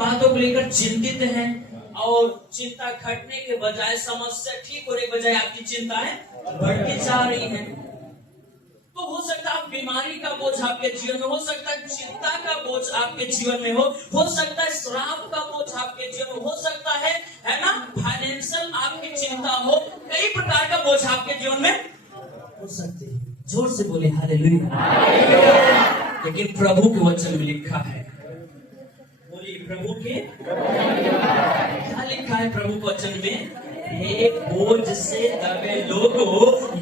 बातों को लेकर चिंतित हैं और चिंता घटने के बजाय, समस्या ठीक होने के बजाय आपकी चिंताएं बढ़ती जा रही हैं। तो हो सकता है बीमारी का बोझ आपके जीवन में हो सकता है, चिंता का बोझ आपके जीवन में हो सकता है श्राप का बोझ आपके जीवन में हो सकता है ना, फाइनेंशियल आपकी चिंता हो, कई प्रकार का बोझ आपके जीवन में हो सकते हैं। जोर से बोले हालेलुया। लेकिन प्रभु के वचन में लिखा है, बोलिए प्रभु के क्या लिखा है प्रभु के वचन में, हे बोझ से दबे लोगों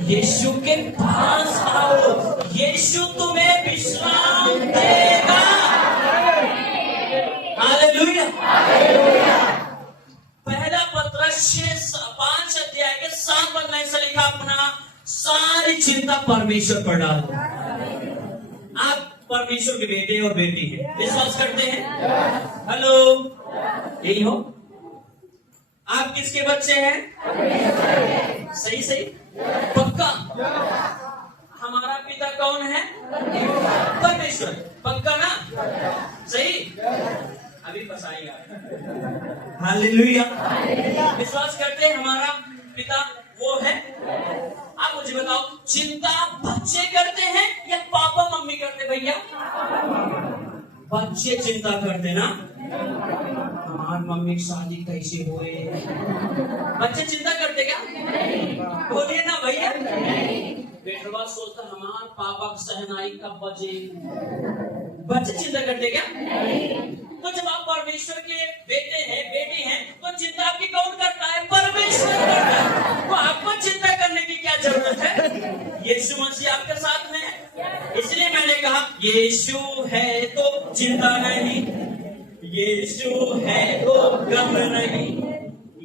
यीशु के पास आओ, यीशु तुम्हें विश्राम देगा। हालेलुया। पहला पत्रस 5 अध्याय के 7 पद में ऐसा लिखा, अपना सारी चिंता परमेश्वर पर डाल दो। आप परमेश्वर के बेटे और बेटी हैं, विश्वास करते हैं? हेलो, यही हो? आप किसके बच्चे हैं? सही सही, पक्का? हमारा पिता कौन है? परमेश्वर। पक्का ना? सही? अभी फंसाएगा। हालेलुया। विश्वास करते हैं हमारा पिता वो है? आप मुझे बताओ, चिंता बच्चे करते हैं या पापा मम्मी करते? भैया बच्चे चिंता करते ना, हमारी मम्मी की शादी कैसे हुए, बच्चे चिंता करते क्या? बोलिए ना भैया। बेटवा सोचता हमारे पापा की सहनाई कब बजे, बच्चे चिंता करते क्या? तो जब आप परमेश्वर के बेटे हैं, बेटी हैं, तो चिंता आपकी कौन करता है? परमेश्वर करता है। तो आपको चिंता करने की क्या जरूरत है? यीशु मसीह आपके साथ में है। इसलिए मैंने कहा यीशु है तो चिंता नहीं, यीशु है तो गम नहीं,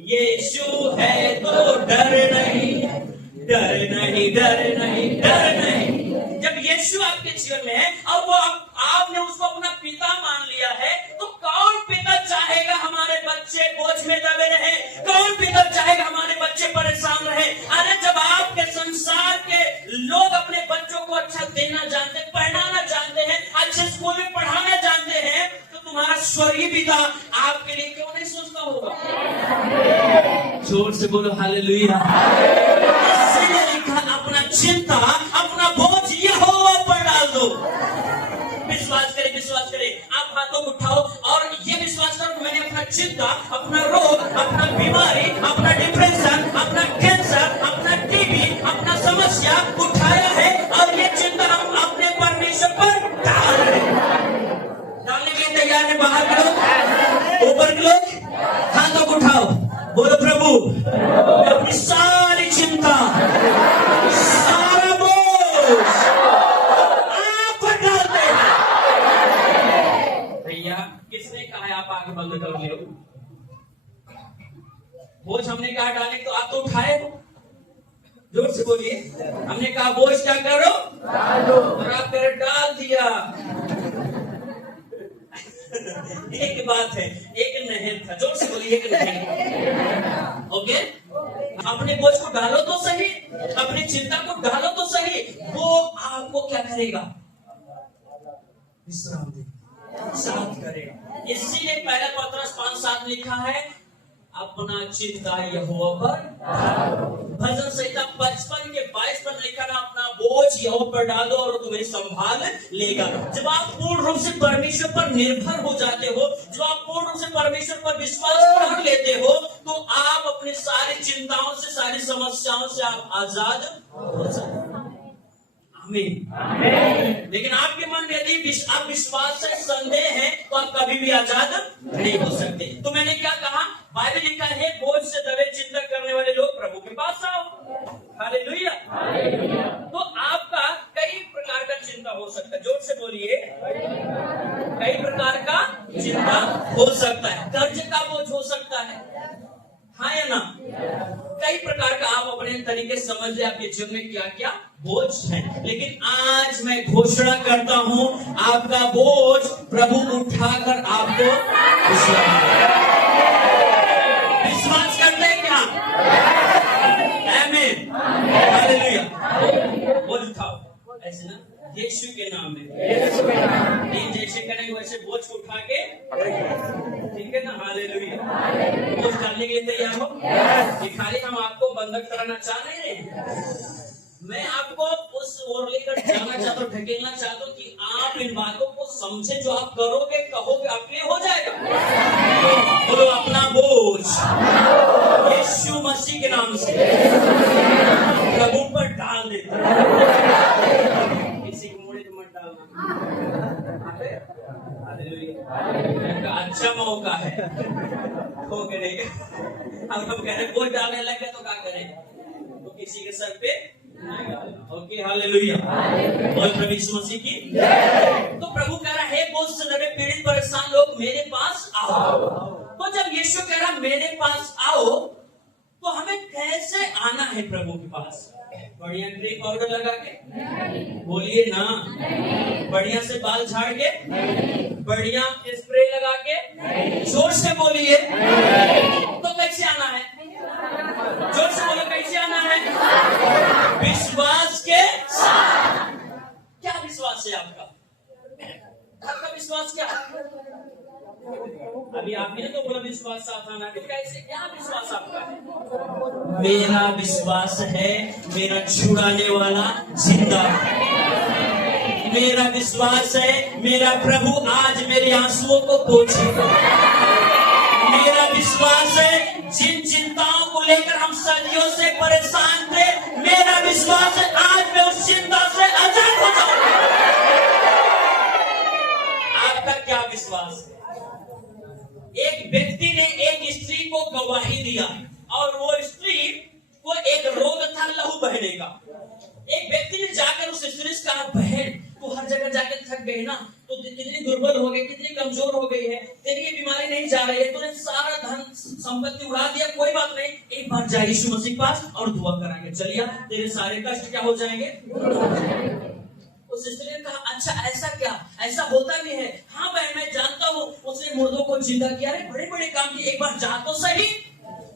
यीशु है तो डर नहीं, डर नहीं, डर नहीं, डर नहीं। जब यीशु आपके जीवन में है और वो आपने उसको अपना पिता मान लिया है, तो कौन पिता चाहेगा हमारे बच्चे बोझ में दबे रहे? कौन पिता चाहेगा हमारे बच्चे परेशान रहे? अरे जब आपके संसार के लोग अपने बच्चों को अच्छा देना जानते, पढ़ाना जानते हैं, अच्छे स्कूल में पढ़ाना जानते हैं, तो तुम्हारा स्वर्गीय पिता आपके लिए क्यों नहीं सोचता होगा? जोर से बोलो हालेलुया। इसलिए लिखा, अपना चिंता, अपना बोझ यहोवा पर डाल दो। विश्वास करें, विश्वास करें। आप हाथों को उठाओ और ये विश्वास करो, मैंने अपना चिंता, अपना रोग, अपना बीमारी, अपना डिप्रेशन, अपना कैंसर, अपना टीबी, अपना समस्या उठाया है और ये चिंता हम अपने परमेश्वर पर डाल रहे हैं। डालने के लिए तैयार है? बाहर के लोग, ऊपर के लोग, हाथों को उठाओ, बोलो प्रभु अपनी सारी चिंता, सारा बोझ आप पर डालते हैं। भैया किसने कहा है आप आगे बंद कर लो? बोझ हमने कहा डालने, तो आप तो उठाए हो। जोर से बोलिए, हमने कहा बोझ क्या करो? डालो। और आप कह रहे डाल दिया। एक बात है, एक नहर था। जोर से बोलिए, एक नहर। ओके, अपने बोझ को डालो तो सही, अपनी चिंता को डालो तो सही, वो आपको क्या करेगा? विश्राम देगा, शांत करेगा। इसीलिए पहला पत्रस 5:7 लिखा है, अपना चिंता यहोवा पर। भजन संहिता 55 के 22 पर लिखा ना, अपना बोझ यहोवा पर डालो और तुम्हें संभाल लेगा। जब आप पूर्ण रूप से परमेश्वर पर निर्भर हो जाते हो, जब आप पूर्ण रूप से परमेश्वर पर विश्वास कर लेते हो, तो आप अपनी सारी चिंताओं से, सारी समस्याओं से आप आजाद हो जाते हो। आमीन। लेकिन आपके मन में यदि आप विश्वास से संदेह है, तो आप कभी भी आजाद नहीं हो सकते। तो मैंने क्या कहा? बाइबल लिखा है, बोझ से दबे चिंता करने वाले लोग प्रभु के पास आओ। हालेलुया। तो आपका कई प्रकार का चिंता हो सकता है। जोर से बोलिए, कई प्रकार का चिंता हो सकता है। कर्ज का बोझ हो सकता है, हाँ या ना? कई प्रकार का आप अपने तरीके समझ ले आपके जीवन में क्या क्या बोझ है। लेकिन आज मैं घोषणा करता हूं, आपका बोझ प्रभु उठाकर आपको विश्वास करते हैं क्या? आमीन, हालेलुया। बोझ उठाओ, ऐसे ना यीशु के नाम में। इन जैसे करेंगे वैसे बोझ को उठा के, ठीक है ना? हालेलुया। बोझ डालने के लिए तैयार हो? कि खाली हम आपको बंधक कराना चाह नहीं रहे, मैं आपको उस ओर लेकर जाना चाहता हूँ, ढकेलना चाहता हूँ कि आप इन बातों को समझे। जो आप करोगे कहोगे अपने हो जाएगा। बोलो अपना बोझ यीशु मसीह के नाम से प्रभु पर डाल देता है। किसी को मोड़े तो मत डालना। अच्छा मौका है, हो करेगा। अब हम कह रहे बोझ डालने लगे तो क्या करें? तो किसी के सर पे ओके, हालेलुया। और प्रभु यीशु मसीह की। तो प्रभु कह रहा है बोझ से लदे पीड़ित परेशान लोग मेरे पास आओ। तो जब यीशु कह रहा मेरे पास आओ, तो हमें कैसे आना है प्रभु के पास? बढ़िया क्रीम पाउडर लगा के? बोलिए ना। बढ़िया से बाल झाड़ के? बढ़िया स्प्रे लगा के? जोर से बोलिए। तो कैसे आना है? जोर से बोलो, कैसे आना है? विश्वास के साथ। क्या विश्वास है आपका? आपका विश्वास क्या? अभी आपने तो बोला विश्वास साथ आना, तो कैसे, क्या विश्वास आपका है? मेरा विश्वास है मेरा छुड़ाने वाला जिंदा है। मेरा विश्वास है मेरा प्रभु आज मेरे आंसुओं को पोंछेगा। मेरा विश्वास है जिन चिंताओं को लेकर हम सदियों से परेशान थे, मेरा विश्वास है आज मैं उस चिंता से आजाद हो जाऊंगा। आपका क्या विश्वास है? एक व्यक्ति ने एक स्त्री को गवाही दिया और वो स्त्री को एक रोग था लहू बहने का। एक व्यक्ति ने जाकर उस स्त्री से कहा, बहन तू हर जगह जाकर थक गई ना, तो कितनी दुर्बल हो गई, कितनी कमजोर हो गई है, तेरी ये बीमारी नहीं जा रही है, तूने सारा धन संपत्ति उड़ा दिया, कोई बात नहीं, एक बार जा यीशु मसीह के पास और दुआ कराएंगे, चलिए तेरे सारे कष्ट क्या हो जाएंगे? उस स्त्री ने कहा, अच्छा ऐसा क्या? ऐसा होता भी है? हाँ बहन मैं जानता हूँ। उसने मुर्दों को जिंदा किया, बड़े बड़े काम किए, एक बार जा तो सही।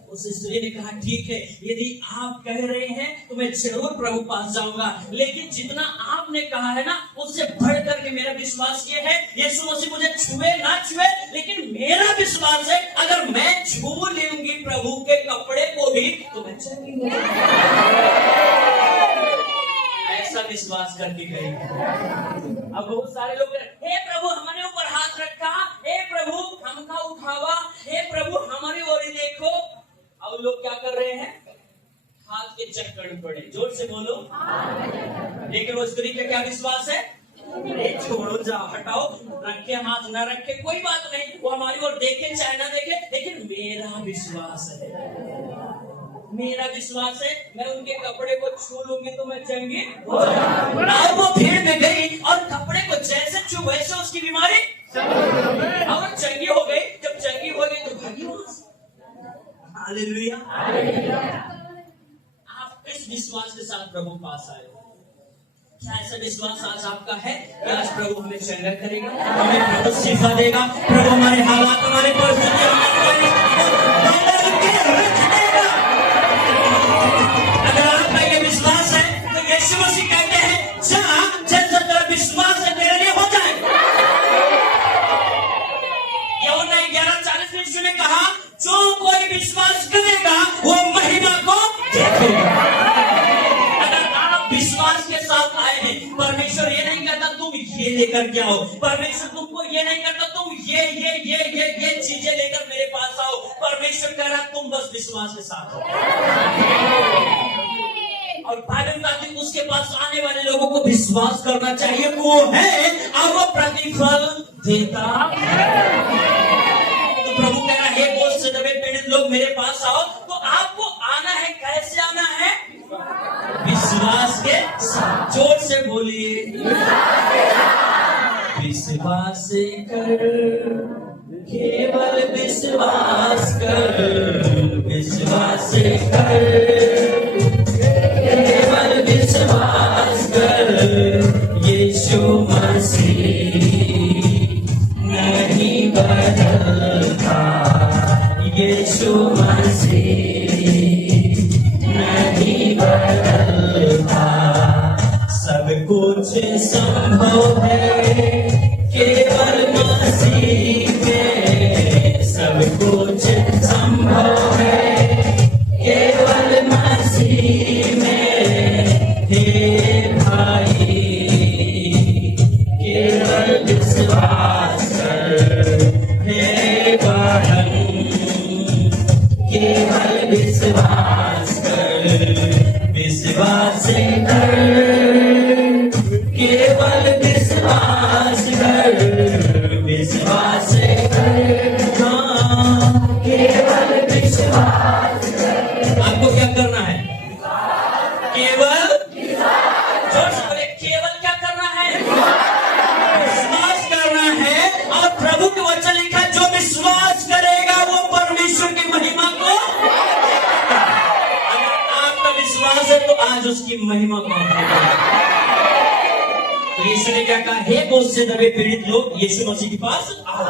उस स्त्री ने कहा, ठीक है यदि आप कह रहे हैं तो मैं जरूर प्रभु पास जाऊंगा, लेकिन जितना आपने कहा है ना उससे बढ़ करके मेरा विश्वास ये है, यीशु मसीह मुझे छुए ना छुए, लेकिन मेरा विश्वास है अगर मैं छू लूंगी प्रभु के कपड़े को भी तो मैं चंगी। ऐसा विश्वास करके गई। अब बहुत सारे लोग, हे प्रभु हमारे ऊपर हाथ रखा, हे प्रभु हमका उठावा, हे प्रभु हमारी ओर देखो। अब लोग क्या कर रहे हैं? हाथ के चक्कर में पड़े। जोर से बोलो। लेकिन वो स्त्री का क्या विश्वास है? छोड़ो जाओ हटाओ, रखे हाथ ना रखे कोई बात नहीं, वो हमारी ओर देखे चाहे ना देखे, लेकिन मेरा विश्वास है, मेरा विश्वास है मैं उनके कपड़े को छू लूंगी तो मैं चंगी हो जाऊंगी। और वो भीड़ में गई और कपड़े को जैसे छू वैसे उसकी बीमारी और चंगी हो गई। जब चंगी हो गई तो भागी वहां से। हालेलुया। आप किस विश्वास के साथ प्रभु पास आए? क्या ऐसा विश्वास आज आपका है कि आज प्रभु हमें चंगा करेगा, हमें प्रभु शिफा देगा, प्रभु हमारे हालात हमारे परिस्थितियां अगर आपका ये विश्वास है तो यीशु मसीह कहते हैं जैसा तेरा विश्वास है तेरे लिए हो जाएगा। यूहन्ना 11:40 में कहा, जो कोई विश्वास करेगा वो महिमा को देखेगा। अगर आप विश्वास के साथ आए हैं, परमेश्वर ये नहीं कहता तुम ये लेकर के आओ, परमेश्वर तुमको ये नहीं कहता तुम ये चीजें लेकर मेरे पास आओ, परमेश्वर कह रहा तुम बस विश्वास के साथ हो। और बाइबल कहती है उसके पास आने वाले लोगों को विश्वास करना चाहिए वो है और वो प्रतिफल देता है। तो प्रभु कह रहा है बोझ से दबे पीड़ित लोग मेरे पास आओ। तो आपको आना है, कैसे आना है? विश्वास के साथ। जोर से बोलिए, विश्वास कर, केवल विश्वास कर, विश्वास कर, केवल विश्वास कर, यीशु मसीह नहीं बदलता, यीशु मसीह नहीं बदलता, सब कुछ संभव है केवल मसीह में, सब कुछ संभव है केवल मसीह में। हे भाई केवल विश्वास कर, हे बहन केवल विश्वास कर, विश्वास कर, केवल विश्वास कर, विश्वास कर, हाँ केवल विश्वास कर। आपको क्या करना है? केवल जोर से बोले, केवल क्या करना है? विश्वास करना है। और प्रभु के वचन लिखा, जो विश्वास करेगा वो परमेश्वर की महिमा को, विश्वास है तो आज उसकी महिमा को। तो यीशु ने क्या कहा? हे बोझ से दबे पीड़ित लोग, यीशु मसीह के पास आओ।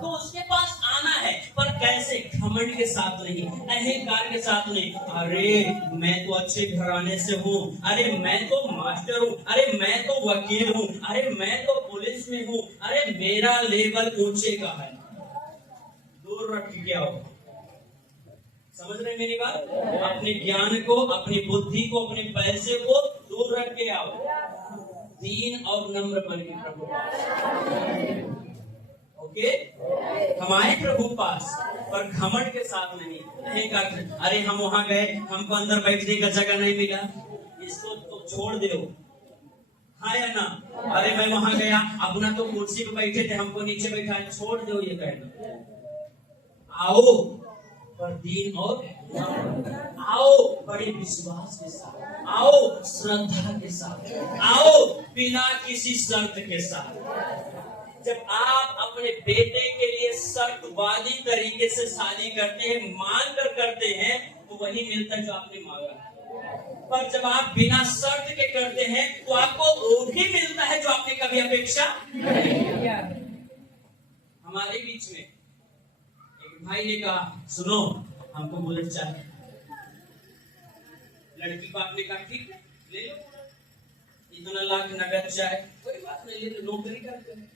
तो उसके पास आना है, पर कैसे? घमंड के साथ नहीं, अहंकार के साथ नहीं। अरे मैं तो अच्छे घराने से हूँ, अरे मैं तो मास्टर हूँ, अरे मैं तो वकील हूँ, अरे मैं तो पुलिस में हूँ, अरे मेरा लेवल ऊंचे का है। दूर रख के आओ। समझ रहे मेरी बात? अपने ज्ञान को, अपनी बुद्धि को, अपने पैसे को दूर रख के आओ, दीन और नम्र बन के प्रभु पास। ओके, हम आए प्रभु पास, पर घमंड के साथ नहीं कर। अरे हम वहां गए, हमको अंदर बैठने का जगह नहीं मिला, इसको तो छोड़ दो, हाँ या ना? अरे मैं वहां गया, अपना तो कुर्सी पे बैठे थे, हमको नीचे बैठाया, छोड़ दो ये कहना। आओ पर दीन और आओ बड़े विश्वास के साथ, आओ श्रद्धा के साथ, आओ बिना किसी शर्त के साथ। जब आप अपने बेटे के लिए शर्तवादी तरीके से शादी करते हैं, मांग कर करते हैं, तो वही मिलता है जो आपने मांगा। पर जब आप बिना शर्त के करते हैं तो आपको वो भी मिलता है जो आपने कभी अपेक्षा नहीं किया। हमारे बीच में भाई ने कहा, सुनो हमको बुलेट चाहिए। लड़की को आपने कहा ठीक है ले लो, इतना लाख नगद चाहिए, कोई बात नहीं, ले लो, नौकरी करते हैं।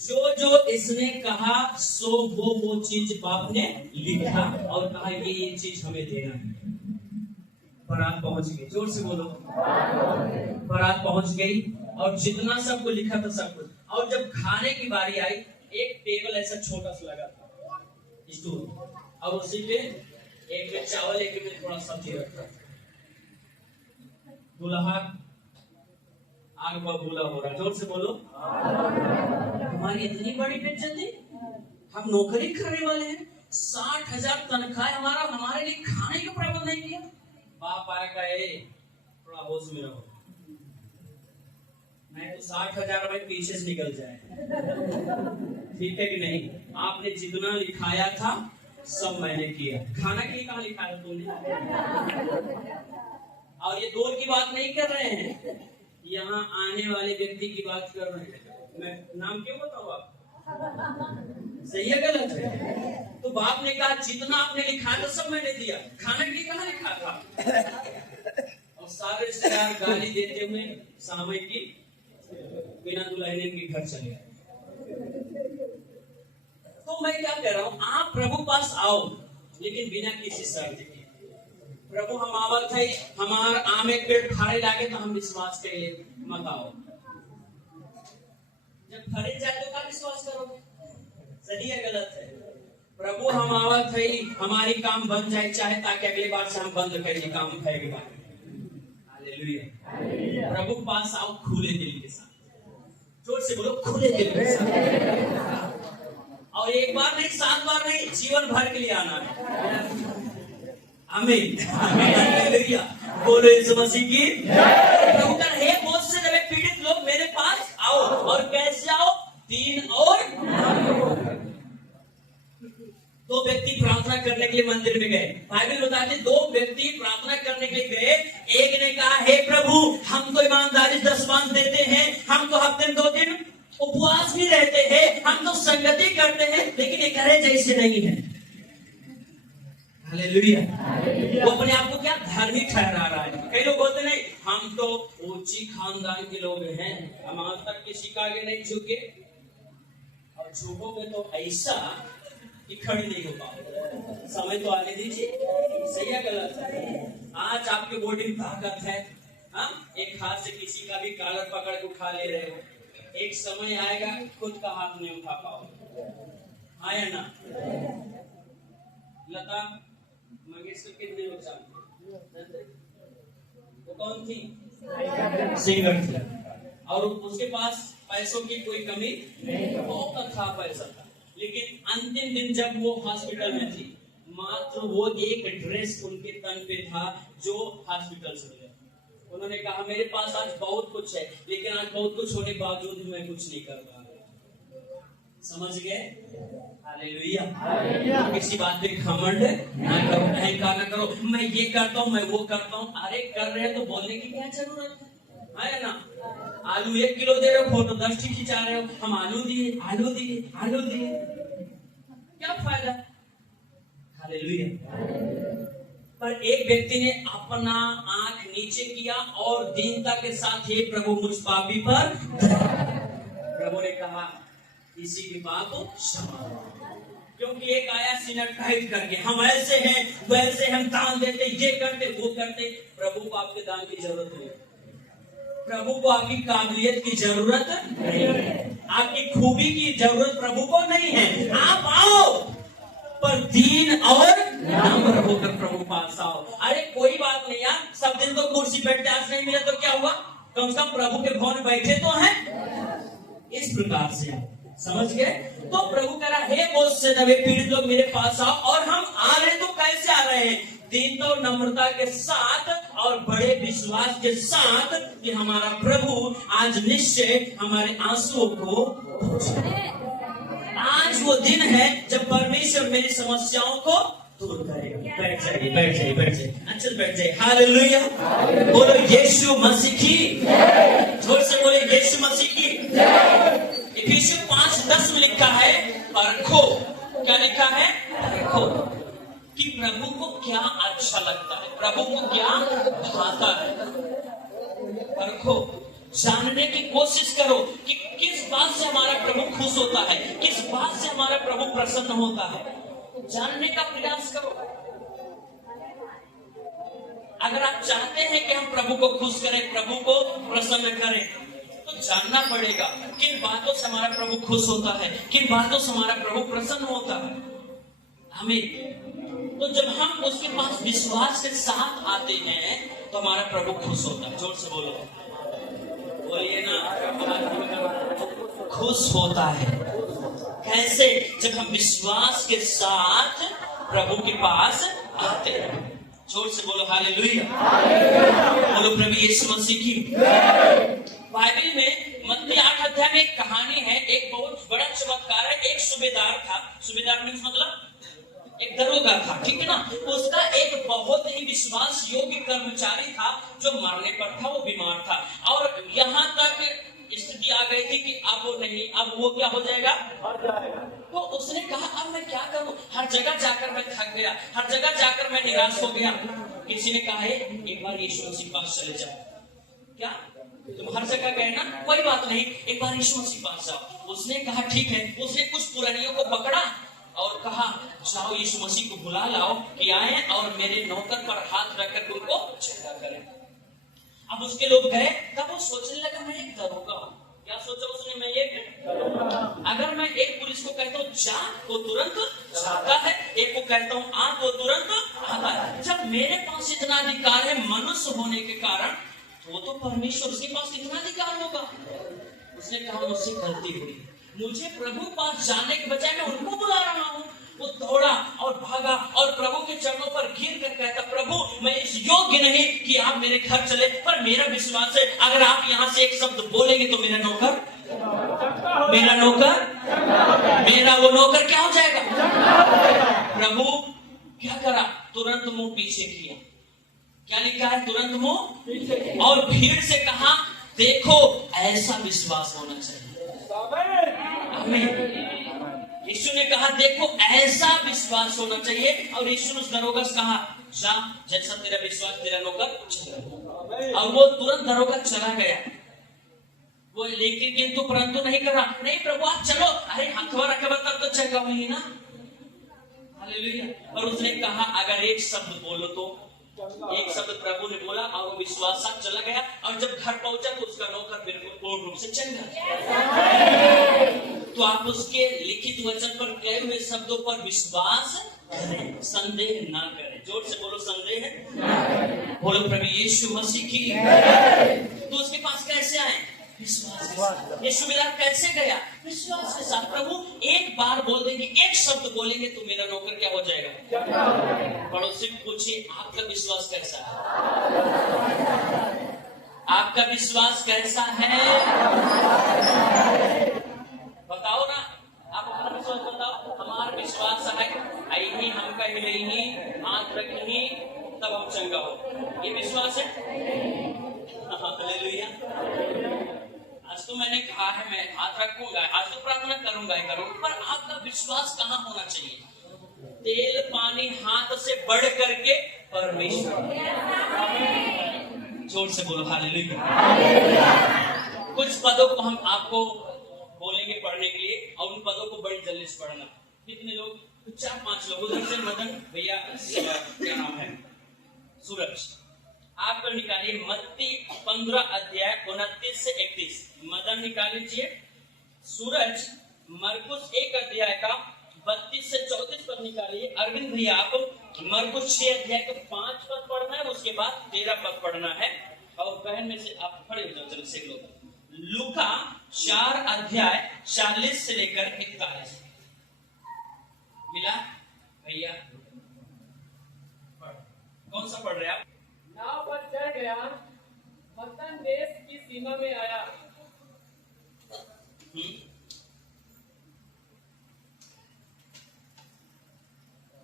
जो जो इसने कहा सो वो चीज बाप ने लिखा और कहा ये चीज हमें देना है। बारात पहुंच गई, जोर से बोलो, बारात पहुंच गई और जितना सबको लिखा था सब कुछ। और जब खाने की बारी आई, एक टेबल ऐसा छोटा सा लगा था, स्टूल, और उसी पे एक में चावल, एक में थोड़ा सब्जी रखा। दूल्हा आग बबूला हो रहा, जोर से बोलो। हमारी इतनी बड़ी बेइज्जती, हम नौकरी करने वाले हैं, 60,000 तनख्वाह हमारा, हमारे लिए खाने का प्रबंध नहीं किया। बाप आया कहे थोड़ा होश में रहो, मैं तो 60,000 रुपए पीछे से निकल जाए, ठीक है कि नहीं? आपने जितना लिखाया था सब मैंने किया। खाना के लिए कहाँ लिखाया तुमने? और ये दौर की बात नहीं कर रहे हैं, यहाँ आने वाले व्यक्ति की बात कर रहे हैं। मैं नाम क्यों बताऊँ आप? सही है गलत है? तो बाप ने कहा जितना आपने लिखा था सब मैंने दिया, खाना के लिए कहाँ लिखा था? और सारे रिश्तेदार गाली देते हुए सामय की बिना दुल्हन के घर चले गए। तो मैं क्या कह रहा हूं, आप प्रभु पास आओ लेकिन बिना किसी शर्त के। प्रभु हम आवत है, हमार आम एक पेड़ फाड़े लागे तो हम विश्वास कर ले, मत आओ। जब फरे जाए तो क्या विश्वास करोगे? सही है गलत है? प्रभु हम आवत है, हमारी काम बन जाए, चाहे ताकि अगले बार से हम बंद करिए काम है के बाद। हालेलुया। प्रभु पास आओ खुले दिल के साथ, जोर से बोलो खुले दिल के साथ। और एक बार नहीं, 7 बार नहीं, जीवन भर के लिए आना है। आमीन, हालेलुया। बोलो यीशु मसीह की प्रभु का हे बोझ से दबे पीड़ित लोग मेरे पास आओ। और कैसे आओ? 3 और 2 व्यक्ति प्रार्थना करने के लिए मंदिर में गए। बाइबल बताते 2 व्यक्ति प्रार्थना करने के लिए गए। एक ने कहा हे प्रभु हम तो ईमानदारी 10 देते हैं, हम तो हफ्ते में 2 दिन उपवास भी रहते हैं, हम तो संगति करते हैं, लेकिन ये करे जैसे नहीं है। हालेलुया। वो अपने आप को क्या धर्मी ठहरा रहा है। कई लोग बोलते नहीं हम तो ऊंची खानदान के लोग हैं, हम आज तक किसी के आगे नहीं झुके, और झुकोगे तो ऐसा कि खड़ी नहीं हो पाओ। समय तो आने दीजिए, सही है गलत है। आज आपके बॉडी में ताकत है, हाँ, एक हाथ से किसी का भी कॉलर पकड़ के उठा ले रहे हो। एक समय आएगा खुद का हाथ नहीं उठा पाओ। आया ना? लता मंगेशकर कितने लोग जानते? वो कौन थी? सिंगर थी, और उसके पास पैसों की कोई कमी बहुत था, पैसा था। लेकिन अंतिम दिन जब वो हॉस्पिटल में थी, मात्र वो एक ड्रेस उनके तन पे था जो हॉस्पिटल से मिला। उन्होंने कहा मेरे पास आज बहुत कुछ है, लेकिन आज बहुत कुछ होने के बावजूद मैं कुछ नहीं कर पा रहा। समझ गए? हालेलुया। किसी बात पे घमंड ना करो, अहंकार ना करो, मैं ये करता हूँ, मैं वो करता हूँ। अरे कर रहे हैं तो बोलने की क्या जरूरत है ना? आलू 1 किलो दे रहे हो, फोटो 10 खिंचा रहे हो, हम आलू दिए आलू दिए आलू दिए, क्या फायदा? हालेलुया। पर एक व्यक्ति ने अपना आंख नीचे किया और दीनता के साथ हे प्रभु मुझ पापी पर, प्रभु ने कहा इसी की पाप क्षमा, क्योंकि एक आया सिनर टाइट करके हम ऐसे हैं वैसे, हम दान देते, ये करते वो करते। प्रभु को आपके दान की जरूरत नहीं, प्रभु को आपकी काबिलियत की जरूरत नहीं है, आपकी खूबी की जरूरत प्रभु को नहीं है। आप आओ पर दीन और नम्र होकर प्रभु पास आओ। अरे कोई बात नहीं यार, सब दिन तो कुर्सी बैठते, आज नहीं मिला तो क्या हुआ, कम से कम प्रभु के भवन बैठे तो हैं। इस प्रकार से समझ गए? तो प्रभु कह रहा हे बोझ से दबे पीड़ित लोग मेरे पास आओ। और हम आ रहे तो कैसे आ रहे हैं? दीनता और नम्रता के साथ और बड़े विश्वास के साथ कि हमारा प्रभु आज निश्चय हमारे आंसुओं को पोंछेगा। आज वो दिन है जब परमेश्वर मेरी समस्याओं को दूर करेगा। बैठ जाइए बैठ जाइए बैठ जाइए, अच्छा बैठ जाइए। हालेलुया। बोलो यीशु मसीह की, जोर से बोले यीशु मसीह की। इफिसियों 5:10 में लिखा है परखो, क्या लिखा है? परखो कि प्रभु को क्या अच्छा लगता है, प्रभु को क्या भाता है। परखो, जानने की कोशिश करो कि किस बात से हमारा प्रभु खुश होता है, किस बात से हमारा प्रभु प्रसन्न होता है। जानने का प्रयास करो। अगर आप चाहते हैं कि हम प्रभु को खुश करें, प्रभु को प्रसन्न करें, तो जानना पड़ेगा किन बातों से हमारा प्रभु खुश होता है, किन बातों से हमारा प्रभु प्रसन्न होता है। हमें तो जब हम उसके पास विश्वास के साथ आते हैं तो हमारा प्रभु खुश होता है। जोर से बोलो, बोलिए ना, खुश होता है। कैसे? जब हम विश्वास के साथ प्रभु के पास आते हैं। जोर से बोलो हालेलुया। बोलो प्रभु यीशु मसीह की। बाइबल में मत्ती 8 अध्याय में एक कहानी है, एक बहुत बड़ा चमत्कार है। एक सूबेदार था, सूबेदार मीन्स मतलब एक दरोगा था, ठीक है ना। उसका एक बहुत ही विश्वास योग्य कर्मचारी था जो मरने पर था, वो बीमार था, और यहाँ तक स्थिति आ गई थी कि अब वो नहीं, अब वो क्या हो जाएगा, तो उसने कहा अब मैं क्या करूं, हर जगह जाकर मैं थक गया, हर जगह जाकर मैं निराश हो गया। किसी ने कहा एक बार यीशु मसीह पास चले जाओ। क्या तुम हर जगह गए ना, कोई बात नहीं, एक बार यीशु मसीह पास जाओ। उसने कहा ठीक है। उसने कुछ पुरानियों को पकड़ा और कहा जाओ यीशु मसीह को बुला लाओ कि आए और मेरे नौकर पर हाथ रखकर उनको चंगा करें। अब उसके लोग गए, तब वो सोचने लगा मैं एक दरोगा हूं। क्या सोचा उसने? मैं एक, अगर मैं एक पुलिस को कहता हूँ जा वो तुरंत जाता है, एक को कहता हूँ आ वो तुरंत आता है। जब मेरे पास इतना अधिकार है मनुष्य होने के कारण, वो तो परमेश्वर, उसके पास कितना अधिकार होगा। उसने कहा मुझसे गलती हुई, मुझे प्रभु पास जाने के बजाय मैं उनको बुला रहा हूँ। वो दौड़ा और भागा और प्रभु के चरणों पर गिर कर कहता प्रभु मैं इस योग्य नहीं कि आप मेरे घर चले, पर मेरा विश्वास है अगर आप यहाँ से एक शब्द बोलेंगे तो मेरा नौकर मेरा वो नौकर क्या हो जाएगा। प्रभु क्या करा? तुरंत मुंह पीछे किया। क्या लिखा है? तुरंत मुंह, और भीड़ से कहा देखो ऐसा विश्वास होना चाहिए। आमीन। यीशु ने कहा देखो ऐसा विश्वास होना चाहिए, और यीशु ने उस दरोगा से कहा जा, जैसा तेरा विश्वास तेरा नौकर चला। और वो तुरंत दरोगा चला गया। वो लेकिन किंतु परंतु नहीं कर रहा, नहीं प्रभु आप चलो, अरे हथवा रखा तब तो चंगा हुई ना। हालेलुया। और उसने कहा अगर एक शब्द बोलो तो, एक शब्द प्रभु ने बोला और वो विश्वास साथ चला गया। और जब घर पहुंचा तो उसका नौकर बिल्कुल पूर्ण रूप से चंगा। तो आप उसके लिखित वचन पर कहे हुए शब्दों पर विश्वास करें, संदेह ना करें। जोर से बोलो संदेह। बोलो प्रभु यीशु मसीह की। तो उसके पास कैसे आए? विश्वास। यीशु मेरा कैसे गया? विश्वास के साथ। प्रभु एक बार बोल देंगे, एक शब्द बोलेंगे तो मेरा नौकर क्या हो जाएगा? पड़ोसी पूछिए आपका विश्वास कैसा है? आपका विश्वास कैसा है? बताओ ना, आप अपना विश्वास बताओ। हमारा विश्वास है आई ही हम कहीं नहीं, हाथ रखी तब हम चंगा हो, ये विश्वास है। हालेलुया। आज तो मैंने कहा है मैं हाथ रखूंगा, आज तो प्रार्थना करूंगा ही करूंगा, पर आपका विश्वास कहाँ होना चाहिए? तेल पानी हाथ से बढ़ करके परमेश्वर। जोर से बोलो हालेलुया। कुछ पदों को हम आपको बोलेंगे पढ़ने के लिए, और उन पदों को बड़ी जल्दी से पढ़ना। कितने लोग? 4-5 लोग। उधर से मदन भैया, क्या नाम है? सूरज। आप निकालिए मत्ती 15 अध्याय 29 से 31। मदन निकाल लीजिए। सूरज मरकुस 1 अध्याय का 32 से 34 पद निकालिए। अरविंद भैया आप मरकुस 6 अध्याय का 5 पद पढ़ना है, उसके बाद 13 पद पढ़ना है। और बहन में से आप खड़े हो जाओ, चलो से लोग। लूका 4 अध्याय 40 से लेकर 41 मिला भैया? कौन सा पढ़ रहे आप? नाव पर चढ़ गया, मत्तन देश की सीमा में आया।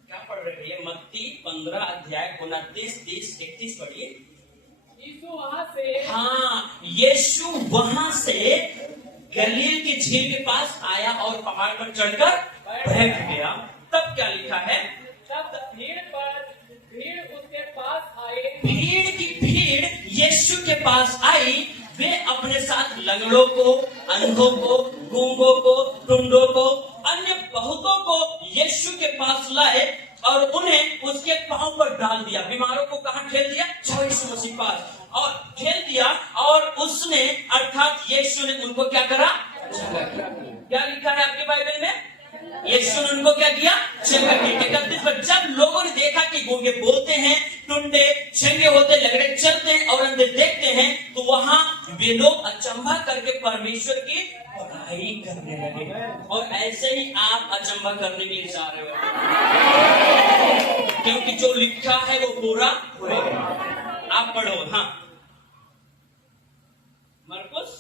क्या पढ़ रहे भैया? मत्ती 15 अध्याय 29, 30, 31 पढ़िए। यीशु वहां से, हाँ, यीशु वहां से गलील की झील के पास आया और पहाड़ पर चढ़कर बैठ गया। तब क्या लिखा है? तब भीड़ उसके पास आए। भीड़ की भीड़ यीशु के पास आई। वे अपने साथ लंगड़ों को, अंधों को, गूंगों को, टुंडों को, अन्य बहुतों को यीशु के पास लाए और उन्हें उसके पांव पर डाल दिया। बीमारों को कहां ठेल दिया? यीशु मसीह पास, और ठेल दिया। और उसने अर्थात यीशु ने उनको क्या करा? क्या लिखा है आपके बाइबल में? यीशु ने उनको क्या किया? चंगा किया। 31 पर जब लोगों ने देखा कि गूंगे बोलते हैं, टुंडे चंगे होते, लंगड़े चलते हैं और अंधे देखते हैं, तो वहां वे लोग अचंभा करके परमेश्वर की बड़ाई करने लगे। और ऐसे ही आप अचंभा करने के लिए जा रहे हो, क्योंकि जो लिखा है वो पूरा होगा। आप पढ़ो। हाँ, मरकुस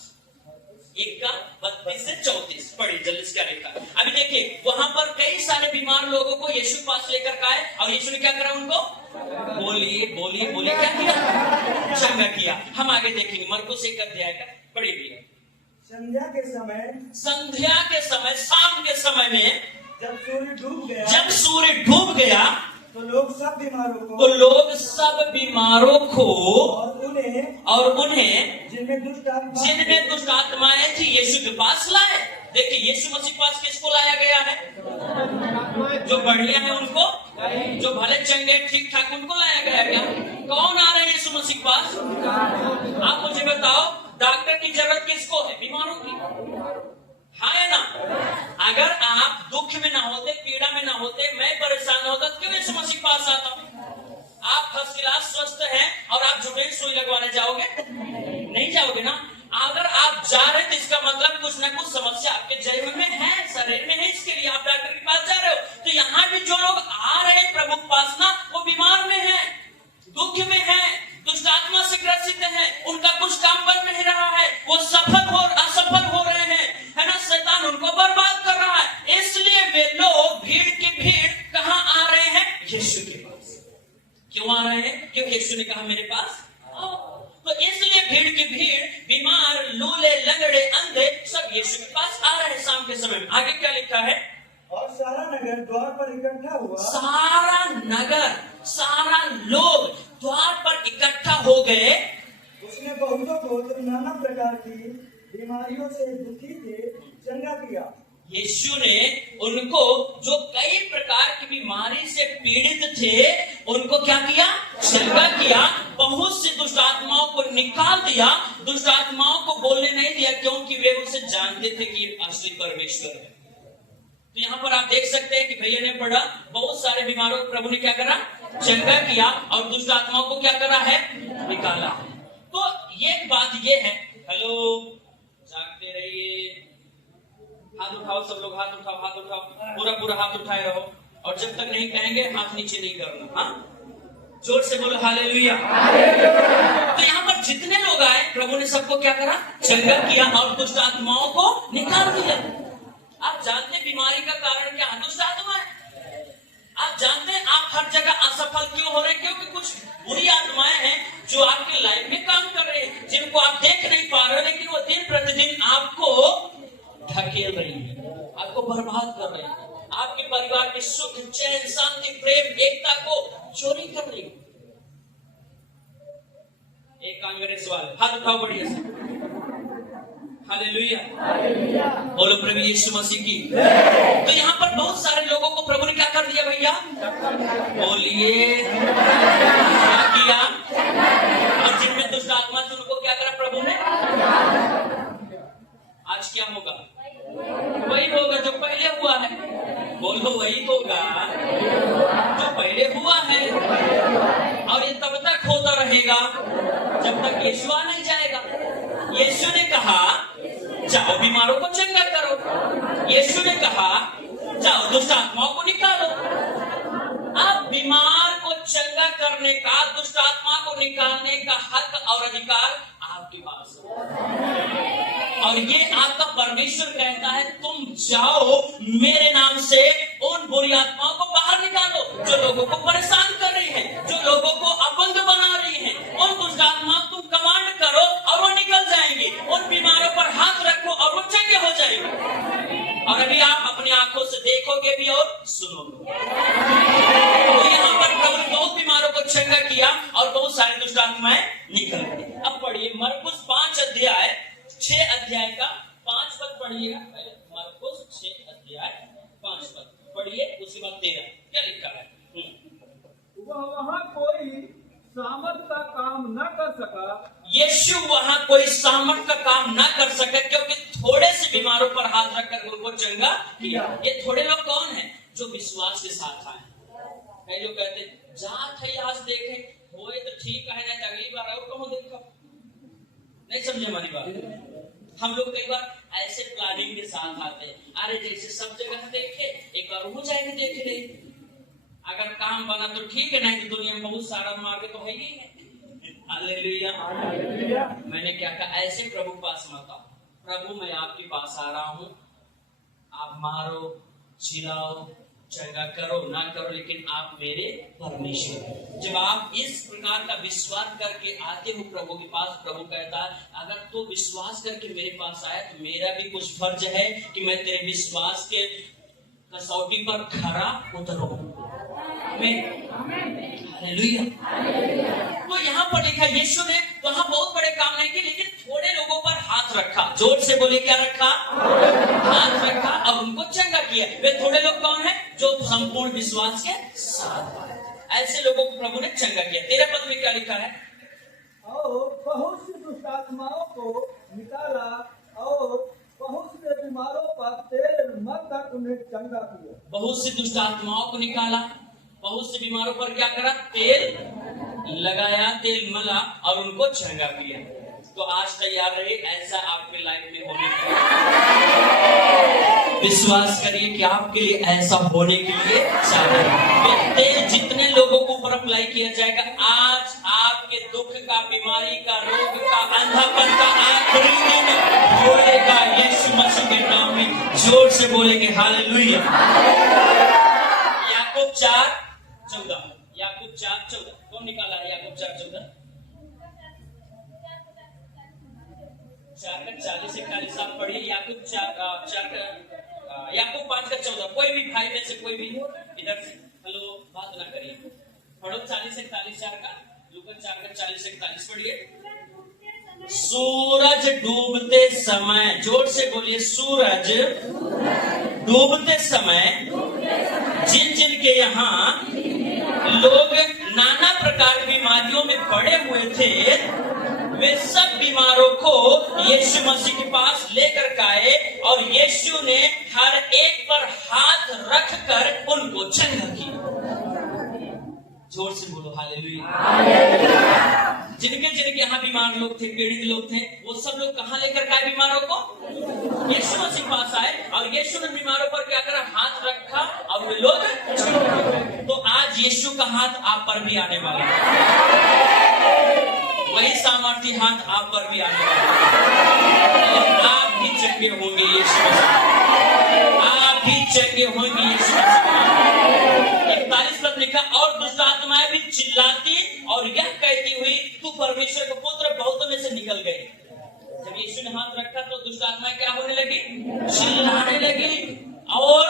1 का 32 से 34 पढ़िए जल्दी से। क्या लिखा? अभी देखिए, वहां पर कई सारे बीमार लोगों को यीशु पास लेकर आए और यीशु ने क्या करा? उनको बोलिए बोलिए बोलिए क्या किया? चंगा किया। हम आगे देखेंगे मरकुस 1 अध्याय का, पढ़िए। संध्या के समय, शाम के समय में जब सूर्य डूब गया तो लोग सब बीमारों को और उन्हें जिनमें दुष्ट आत्माएं थी यीशु के पास लाए। देखिए, यीशु मसीह पास किसको लाया गया है? जो बढ़िया है उनको, जो भले चंगे ठीक ठाक उनको लाया गया। क्या कौन आ रहे हैं यीशु मसीह पास? आप मुझे बताओ, डॉक्टर की जरूरत किसको है? बीमारों की, है ना? अगर आप दुख में ना होते, पीड़ा में ना होते, मैं परेशान होता, क्यों यीशु मसीह पास आता? आप फर्स्ट क्लास स्वस्थ हैं और आप झूठे सुई लगवाने जाओगे? नहीं जाओगे ना। अगर आप जा रहे हैं तो इसका मतलब कुछ ना कुछ समस्या आपके जीवन में है, शरीर में है, इसके लिए आप डॉक्टर के पास जा रहे हो। तो यहाँ भी जो लोग आ रहे हैं प्रभु के पास ना, वो बीमार में है, दुख में है, दुष्ट आत्मा से ग्रसित है, उनका कुछ काम बन नहीं रहा है, वो असफल हो रहे हैं, है ना? शैतान उनको बर्बाद कर रहा है। इसलिए वे लोग भीड़ की भीड़ कहाँ आ रहे हैं? यीशु के पास। क्यों आ रहे हैं? क्योंकि यीशु ने कहा मेरे पास आओ। तो इसलिए भीड़ की भीड़, बीमार, लूले, लंगड़े, अंधे सब यीशु के पास आ रहे हैं शाम के समय में। आगे क्या लिखा है? सारा नगर द्वार पर इकट्ठा हुआ। सारा नगर, सारा लोग द्वार पर इकट्ठा हो गए। उसने बहुतों को जो नाना प्रकार की बीमारियों से दुखी थे चंगा किया। यीशु ने उनको जो कई प्रकार की बीमारी से पीड़ित थे उनको क्या किया? चंगा किया। बहुत सी दुष्ट आत्माओं को निकाल दिया। दुष्ट आत्माओं को बोलने नहीं दिया, क्योंकि वे उसे जानते थे कि असली परमेश्वर है। तो यहाँ पर आप देख सकते हैं कि भैया ने पढ़ा, बहुत सारे बीमारों को प्रभु ने क्या करा? चंगा किया। और दुष्ट आत्माओं को क्या करा है? निकाला। तो ये बात ये है, हेलो, जागते रहिए, हाथ उठाओ, सब लोग हाथ उठाओ, हाथ उठाओ, पूरा पूरा हाथ उठाए रहो। और जब तक नहीं कहेंगे हाथ नीचे नहीं करना। हाँ, जोर से बोलो हालेलुया। तो यहाँ पर जितने लोग आए प्रभु ने सबको क्या करा? चंगा किया और दुष्ट आत्माओं को निकाल दिया। आप जानते हैं बीमारी का कारण क्या है? दुष्ट आत्मा है। आप जानते हैं आप हर जगह असफल क्यों हो रहे हैं? क्योंकि कुछ बुरी आत्माएं हैं जो आपके लाइफ में काम कर रहे हैं, जिनको आप देख नहीं पा रहे, लेकिन वो दिन प्रतिदिन आपको ढकेल रही है, आपको बर्बाद कर रही है, आपके परिवार के सुख, चैन, शांति, प्रेम, एकता को चोरी कर रही है। एक काम मेरे सवाल, हाथ उठाओ बढ़िया से, हालेलुया, बोलो प्रभु यीशु मसीह की। तो यहाँ पर बहुत सारे लोगों को प्रभु ने क्या कर दिया भैया? बोलिए क्या किया? और जिनमें दुष्ट आत्मा थी उनको क्या करा प्रभु ने? आज क्या होगा? वही होगा जो पहले हुआ है। बोलो वही होगा जो पहले हुआ है। और ये तब तक होता रहेगा जब तक यीशु आ नहीं जाएगा। यीशु ने कहा जाओ बीमारों को चंगा करो। यीशु ने कहा जाओ दुष्ट आत्माओं को निकालो। अब बीमार को चंगा करने का, दुष्ट आत्मा को निकालने का हक और अधिकार आपके पास है। और ये आपका परमेश्वर कहता है तुम जाओ मेरे नाम से उन बुरी आत्माओं को बाहर निकालो जो लोगों को परेशान कर रही है, जो लोगों को अपंग बना रही है। उन दुष्ट आत्माओं को कमांड करो और वो निकल जाएंगे। उन बीमारों पर हाथ रखो और वो चंगे हो जाएंगे। और अभी आप अपनी आंखों से देखोगे भी और सुनोगे। तो यहाँ पर प्रभु ने बहुत बीमारों को चंगा किया और बहुत सारे दुष्ट आत्माएं निकल गई। अब पढ़िए मरकुस 5 अध्याय 6 अध्याय का 5 पद पढ़िएगा। मरकुस 6 अध्याय 5 पद पढ़िए, उसके बाद 13 क्या लिखा है? वह वहाँ कोई सामर्थ का काम न कर सका। यीशु वहाँ कोई सामर्थ का काम न कर सका, क्योंकि थोड़े से बीमारों पर हाथ रखकर उनको चंगा किया। ये थोड़े लोग कौन हैं? जो विश्वास के साथ आए। कई लोग कहते हैं जात है आज देखे होए तो ठीक है, नहीं तो अगली बार और कहो देखो। नहीं समझे हमारी बात? हम लोग कई बार ऐसे प्लानिंग के साथ आते हैं, अरे जैसे सब जगह देखे एक बार हो जाएंगे देख ले, अगर काम बना तो ठीक है, नहीं तो दुनिया में बहुत सारा मार्ग तो है ही है। हालेलुया। मैंने क्या कहा? ऐसे प्रभु पास मत आओ। प्रभु मैं आपके पास आ रहा हूँ, आप मारो, चिल्लाओ, चंगा करो ना करो, लेकिन आप मेरे परमेश्वर हैं। जब आप इस प्रकार का विश्वास करके आते हो प्रभु के पास, प्रभु कहता है अगर तू विश्वास करके मेरे पास आया तो मेरा भी कुछ फर्ज है कि मैं तेरे विश्वास के कसौटी पर खरा उतरूं। हालेलुया। तो यहाँ पर लिखा यीशु ने वहां बहुत बड़े काम नहीं किए, लेकिन थोड़े लोगों पर हाथ रखा। जोर से बोले क्या रखा? हाथ रखा और उनको चंगा किया। वे थोड़े लोग कौन है? जो संपूर्ण विश्वास के साथ। ऐसे लोगों को प्रभु ने चंगा किया। 13 पद में क्या लिखा है? और बहुत सी दुष्ट आत्माओं को निकाला और बहुत से बीमारों पर तेल मत कर उन्हें चंगा किया। बहुत सी दुष्ट आत्माओं को निकाला, बहुत से बीमारों पर क्या करा? तेल लगाया, तेल मला और उनको चंगा किया। तो आज तैयार रहे ऐसा आपके लाइफ में होने के लिए। विश्वास करिए कि आपके लिए ऐसा होने के लिए चाहिए। तेल जितने लोगों को ऊपर अप्लाई किया जाएगा, आज आपके दुख का, बीमारी का, रोग का, अंधापन का आखिरी दिन होएगा यीशु मसीह के नाम में। जोर से बोलेंगे हालेलुया। याकूब 4:14। याकूब 4:14 कौन निकाला है? याकूब 4:14 4:40-41 आप पढ़िए। याकूब 4 याकूब 5:14। कोई भी भाई में से कोई भी इधर से हेलो बात ना करिए, पढ़ो 40:41 का, लूका 4:40-41 पढ़िए। सूरज डूबते समय, जोर से बोलिए, सूरज डूबते समय जिन जिन के यहाँ लोग नाना प्रकार की बीमारियों में पड़े हुए थे, वे सब बीमारों को यीशु मसीह के पास लेकर आए और यीशु ने हर एक पर हाथ रखकर उनको चंगा किया। जोर से बोलो हालेलुया। जिनके जिनके यहाँ बीमार लोग थे, पीड़ित लोग थे, वो सब लोग कहाँ लेकर गए बीमारों को? यीशु मसीह के पास आए और यीशु ने बीमारों पर क्या करा? हाथ रखा और वे लोग चंगे। तो आज यीशु का हाथ आप पर भी आने वाला है, वही सामर्थ्य हाथ आप पर भी आने वाला है और आप भी चंगे होंगे यीशु मसीह, आप भी चंगे होंगे यीशु मसीह। 41 पद लिखा, और दुष्ट आत्माएं भी चिल्लाती और यह कहती हुई तू परमेश्वर का पुत्र, बहुतों में से निकल गए। जब यीशु ने हाथ रखा तो दुष्ट आत्माएं क्या होने लगी? चिल्लाने लगी और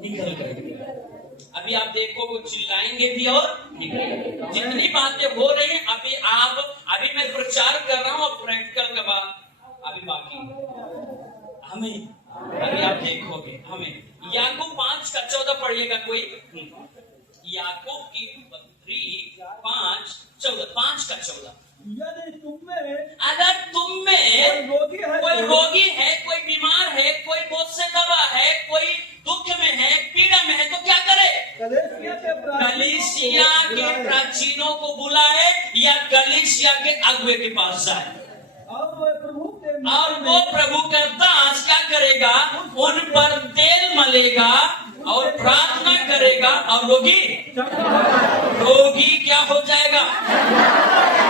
निकल गई। अभी आप देखो वो चिल्लाएंगे भी और निकलेंगे। जितनी बातें हो रही हैं अभी मैं प्रचार कर रहा हूँ और प्रैक्टिकल का बात अभी बाकी हमें अभी आप देखोगे। हमें याकूब 5:14 पढ़िएगा कोई। याकूब की 5:14। यदि तुम में अगर तुम में कोई रोगी है, कोई बीमार है, कोई बोझ से दबा है, कोई दुख में है, पीड़ा में है, तो क्या करे? कलीसिया के प्राचीनों को बुलाए या कलीसिया के अगुवे के पास जाए और वो प्रभु का दास क्या करेगा? उन पर तेल मलेगा और प्रार्थना करेगा और रोगी क्या हो जाएगा?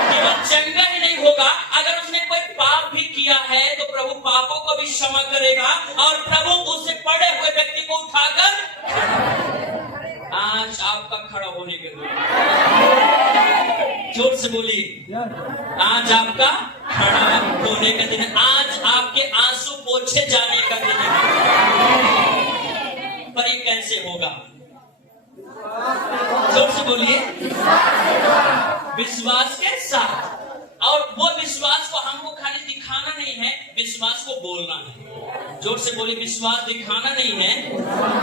केवल चंगा ही नहीं होगा, अगर उसने कोई पाप भी किया है तो प्रभु पापों को भी क्षमा करेगा और प्रभु उससे पड़े हुए व्यक्ति को उठाकर आज आपका खड़ा होने के लिए, जोर से बोलिए, आज आपका खड़ा होने का दिन है। आज आपके आंसू पोछे जाने का दिन है। पर ये कैसे होगा? जोर से बोलिए, विश्वास के साथ। और वो विश्वास को हमको खाली दिखाना नहीं है, विश्वास को बोलना है। जोर से बोलिए, विश्वास दिखाना नहीं है,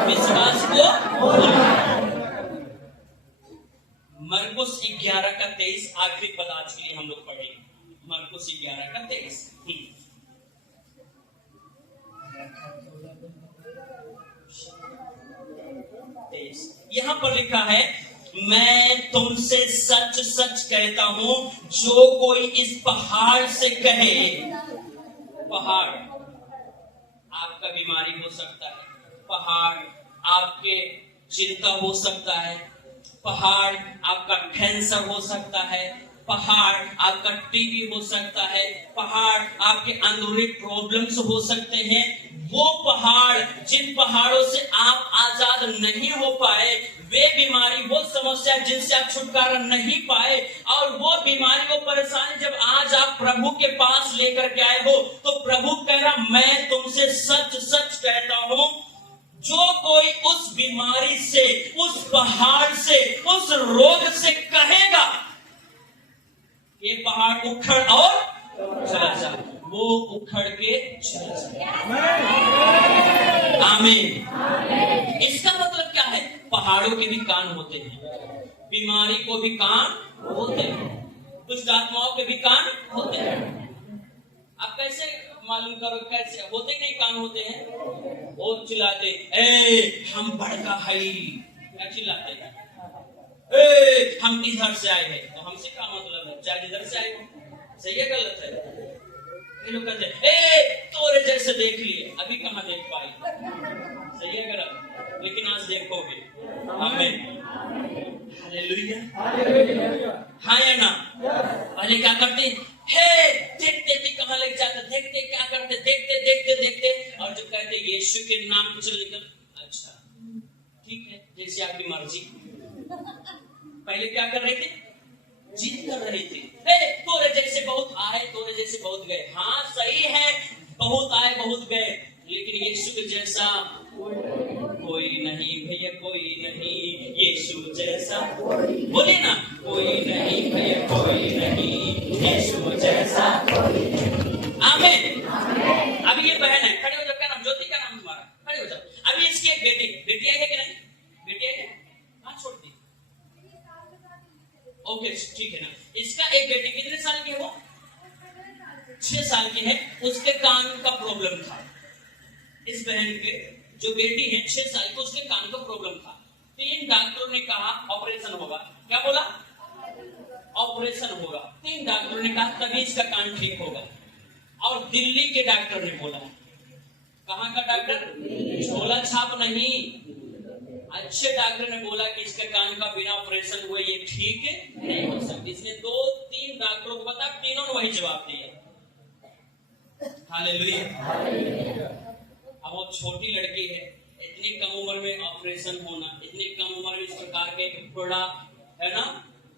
विश्वास को बोलना है। मरकुस 11:23 आखिरी पद आज के लिए हम लोग पढ़ेंगे। मरकुस 11:23। यहाँ पर लिखा है, मैं तुमसे सच सच कहता हूं, जो कोई इस पहाड़ से कहे, पहाड़ आपका बीमारी हो सकता है, पहाड़ आपके चिंता हो सकता है, पहाड़ आपका कैंसर हो सकता है, पहाड़ आपका टीबी हो सकता है, पहाड़ आपके अंदरूनी प्रॉब्लम्स हो सकते हैं। वो पहाड़, जिन पहाड़ों से आप आजाद नहीं हो पाए, वे बीमारी, वो समस्या जिनसे आप छुटकारा नहीं पाए, और वो बीमारी, वो परेशानी जब आज आप प्रभु के पास लेकर के आए हो, तो प्रभु कह रहा, मैं तुमसे सच सच कहता हूं, जो कोई उस बीमारी से, उस पहाड़ से, उस रोग से कहेगा, ये पहाड़ उखड़ और चला जा, वो उखड़ के चला जाए। आमीन। इसका मतलब क्या है? पहाड़ों के भी कान होते हैं, बीमारी को भी कान होते हैं, दुष्ट आत्माओं के भी कान होते हैं। आप कैसे मालूम करो? कैसे होते? नहीं कान होते हैं, वो चिल्लाते, ए हम बड़का है, क्या चिल्लाते हैं? ए हम इधर से आए हैं। तो हमसे क्या मतलब है? चाहे इधर से आए हो, सही है गलत है? ये लोग कहते हैं, ए तोरे जैसे देख लिए, अभी कहाँ देख पाई, सही है गलत? लेकिन आज देखोगे। आमीन, हालेलुया, हाँ या ना? पहले क्या करते? हे देखते थे कहाँ लग जाता, देखते क्या करते, देखते देखते देखते, और जब कहते यीशु के नाम पे चले निकल, अच्छा ठीक है, जैसे आपकी मर्जी। पहले क्या कर रहे थे? जिद कर रहे थे, तोरे जैसे बहुत आए, तोरे जैसे बहुत गए। हाँ सही है, बहुत आए बहुत गए, लेकिन यीशु के जैसा कोई नहीं भैया, कोई नहीं यीशु जैसा। बोले ना, कोई नहीं भैया, कोई नहीं यीशु जैसा। आमीन। अभी ये बहन है, खड़े हो जाओ। क्या नाम? ज्योति। का नाम तुम्हारा? खड़े हो जाओ। अभी इसकी एक बेटी आई है कि नहीं? बेटी आई है? हाँ, छोड़ दी। ओके, ठीक है ना। इसका एक बेटी कितने साल की है? वो 6 साल की है। उसके कान का प्रॉब्लम था। इस बहन के जो बेटी है 6 साल की, उसके कान का प्रॉब्लम था। 3 डॉक्टरों ने कहा ऑपरेशन होगा। क्या बोला? ऑपरेशन होगा। 3 डॉक्टरों ने कहा तभी इसका कान ठीक होगा। और दिल्ली के डॉक्टर ने बोला। कहाँ का डॉक्टर? झोला छाप नहीं, अच्छे डॉक्टर ने बोला कि इसके कान का बिना ऑपरेशन हुए ये ठीक नहीं हो सकती। इसने 2-3 डॉक्टरों को बता, तीनों ने वही जवाब दिया। हालेलुया। अब वो छोटी लड़की है, इतनी कम उम्र में ऑपरेशन होना, इतनी कम उम्र में इस प्रकार के बड़ा है ना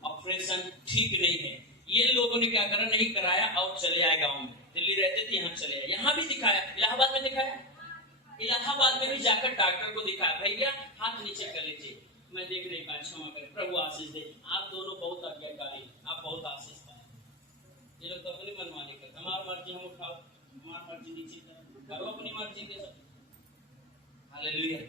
ऑपरेशन ठीक नहीं है। ये लोगों ने क्या करा? नहीं कराया और चले आए गांव में। दिल्ली रहते थे, यहाँ चले आए। यहाँ भी दिखाया, इलाहाबाद में दिखाया। इलाहाबाद में भी जाकर डॉक्टर को दिखाया। भैया हाथ नीचे कर लीजिए, मैं देख नहीं पाया, क्षमा करें, प्रभु आशीष दे। आप दोनों बहुत आज्ञाकारी, आप बहुत आशीष पाए। ये लोग तो अपनी मनमानी करते, हमारी मर्जी हम उठाओ, हमारी मर्जी नीचे करो, अपनी मर्जी के सब। हालेलुया।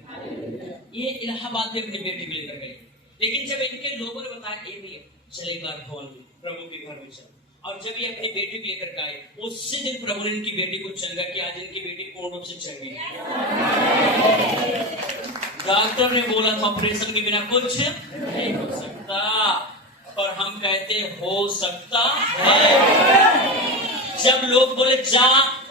ये इलाहाबाद में अपनी बेटी को लेकर गए, लेकिन जब इनके लोगों ने बताया ये भी चले एक बार भवन में, प्रभु के घर में चल। और जब ये अपनी बेटी को लेकर गए, उससे दिन प्रभु ने इनकी बेटी को चंगा किया। आज इनकी बेटी पूर्ण रूप से चंगी है। डॉक्टर ने बोला था ऑपरेशन के बिना कुछ नहीं हो सकता, और हम कहते हो सकता है। जब लोग बोले जा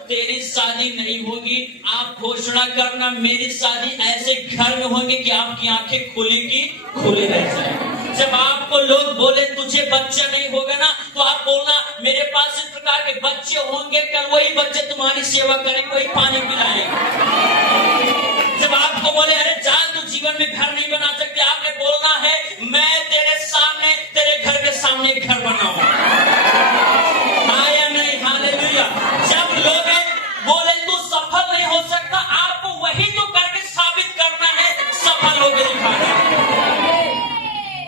तेरी शादी नहीं होगी, आप घोषणा करना मेरी शादी ऐसे घर में होंगे कि आपकी आंखें खुली की खुली रह जाए। जब आपको लोग बोले तुझे बच्चा नहीं होगा ना, तो आप बोलना मेरे पास इस प्रकार के बच्चे होंगे, कल वही बच्चे तुम्हारी सेवा करेंगे, वही पानी पिलाएंगे। जब आपको बोले अरे जा तू जीवन में घर नहीं बना सकते, आपने बोलना है मैं तेरे सामने, तेरे घर के सामने घर बनाऊंगा। आया नहीं? हालेलुया। जब लोग बोले तू सफल नहीं हो सकता, आपको वही तो करके साबित करना है, सफल होकर दिखाना है।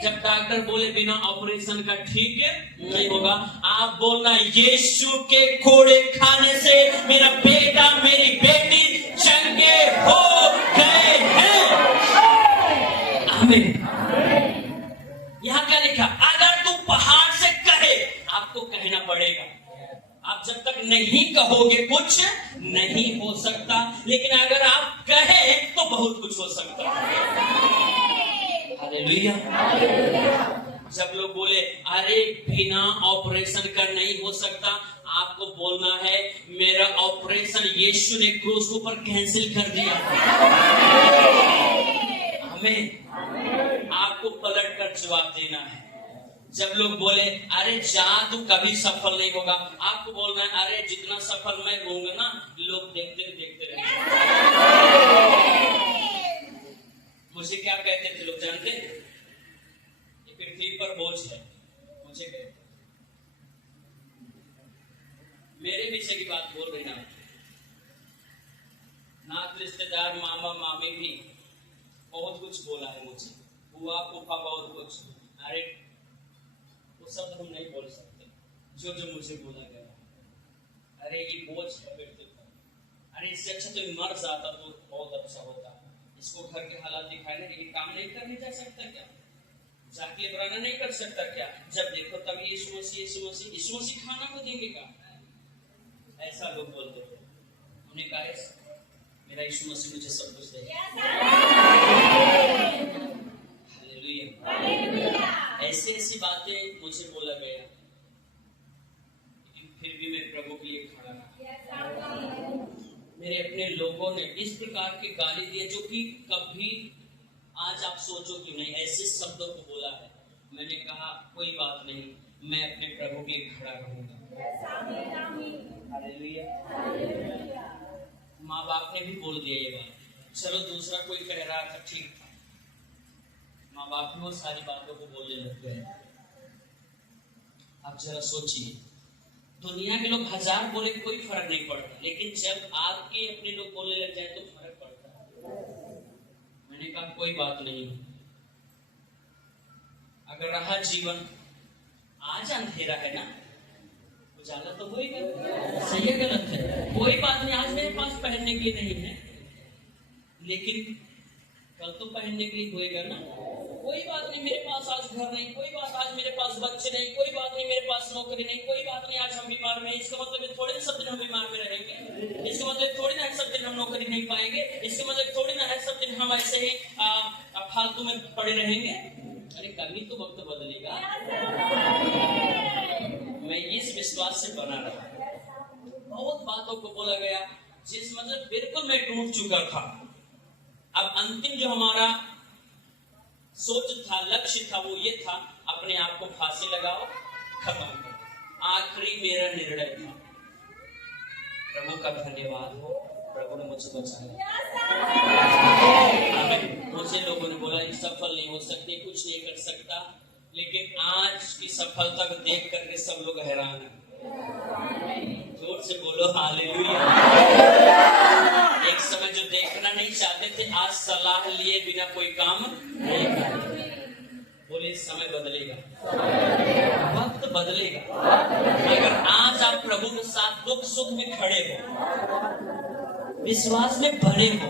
जब डॉक्टर बोले बिना ऑपरेशन का ठीक नहीं होगा, आप बोलना यीशु के कोड़े खाने से मेरा बेटा मेरी बेटी चंगे हो गए हैं। आमीन। यहाँ क्या लिखा? अगर तू पहाड़ से कहे, आपको कहना पड़ेगा। आप जब तक नहीं कहोगे कुछ नहीं हो सकता, लेकिन अगर आप कहें तो बहुत कुछ हो सकता है। हालेलुया। जब लोग बोले अरे बिना ऑपरेशन का नहीं हो सकता, आपको बोलना है मेरा ऑपरेशन यीशु ने क्रूस के ऊपर कैंसिल कर दिया। हमें आपको पलट कर जवाब देना है। जब लोग बोले अरे जा तू कभी सफल नहीं होगा, आपको बोलना है अरे जितना सफल मैं होऊंगा ना, लोग देखते रहेंगे। मुझे क्या कहते थे लोग जानते हैं? ये पृथ्वी पर बोझ है, मुझे कहते मेरे पीछे की बात बोल रही ना, नात रिश्तेदार मामा मामी भी बहुत कुछ बोला है मुझे, बुआ फूफा बहुत कुछ। अरे वो सब हम नहीं बोल सकते जो जो मुझे बोला गया। अरे ये बोझ है पृथ्वी पर, अरे इससे अच्छा तो मर जाता तो बहुत अच्छा होता। इसको घर के हालात दिखाए ना, लेकिन काम नहीं करने जा सकता क्या? जाके बराना नहीं कर सकता क्या? जब देखो तब यीशु मसीह खाना को देंगे का? ऐसा लोग बोलते थे। उन्हें कहा मेरा यीशु मसीह मुझे सब कुछ देगा। हालेलुया। ऐसी ऐसी बातें मुझे बोला गया, लेकिन फिर भी मैं प्रभु के लिए खड़ा रहा। मेरे अपने लोगों ने इस प्रकार की गाली दी जो कि कभी आज आप सोचो कि नहीं ऐसे शब्दों को बोला है। मैंने कहा कोई बात नहीं, मैं अपने प्रभु के लिए खड़ा रहूंगा। हालेलुया। माँ बाप ने भी बोल दिया ये बात, चलो दूसरा कोई कह रहा था ठीक था, माँ बाप भी वो सारी बातों को बोलने लग गए। अब जरा सोचिए दुनिया के लोग 1000 बोले कोई फर्क नहीं पड़ता, लेकिन जब आपके अपने लोग बोलने लग जाए तो फर्क पड़ता है। मैंने कहा कोई बात नहीं, अगर रहा जीवन, आज अंधेरा है ना, उजाला तो होएगा, सही है गलत है, कोई बात नहीं। आज मेरे पास पहनने के लिए नहीं है, लेकिन कल तो पहनने के लिए होएगा ना। कोई बात नहीं, मेरे पास आज घर नहीं, कोई बात आज मेरे पास बच्चे नहीं, कोई बात नहीं मेरे पास नौकरी नहीं, कोई बात नहीं आज हम बीमार में। इसका मतलब थोड़ी ना सब दिन हम बीमार में रहेंगे, इसका मतलब थोड़ी ना सब दिन हम नौकरी नहीं पाएंगे, इसका मतलब थोड़ी ना है सब दिन हम ऐसे ही फालतू में पड़े रहेंगे। अरे कभी तो वक्त बदलेगा। मैं इस विश्वास से बना रहा। बहुत बातों को बोला गया जिस मतलब बिल्कुल मैं टूट चुका था। अब अंतिम जो हमारा सोच था, लक्ष्य था, वो ये था अपने आप को फांसी लगाओ, खत्म करो। आखिरी मेरा निर्णय था। प्रभु का धन्यवाद हो, प्रभु ने मुझे बचाया। मुझे लोगों ने बोला सफल नहीं हो सकते, कुछ नहीं कर सकता, लेकिन आज की सफलता को देख करके सब लोग हैरान हैं। जोर से बोलो हालेलुया। एक समय जो देखना नहीं चाहते थे, आज सलाह लिए बिना कोई काम नहीं करते। बोले समय बदलेगा, वक्त बदलेगा। अगर आज आप प्रभु के साथ दुख सुख में खड़े हो, विश्वास में भरे हो,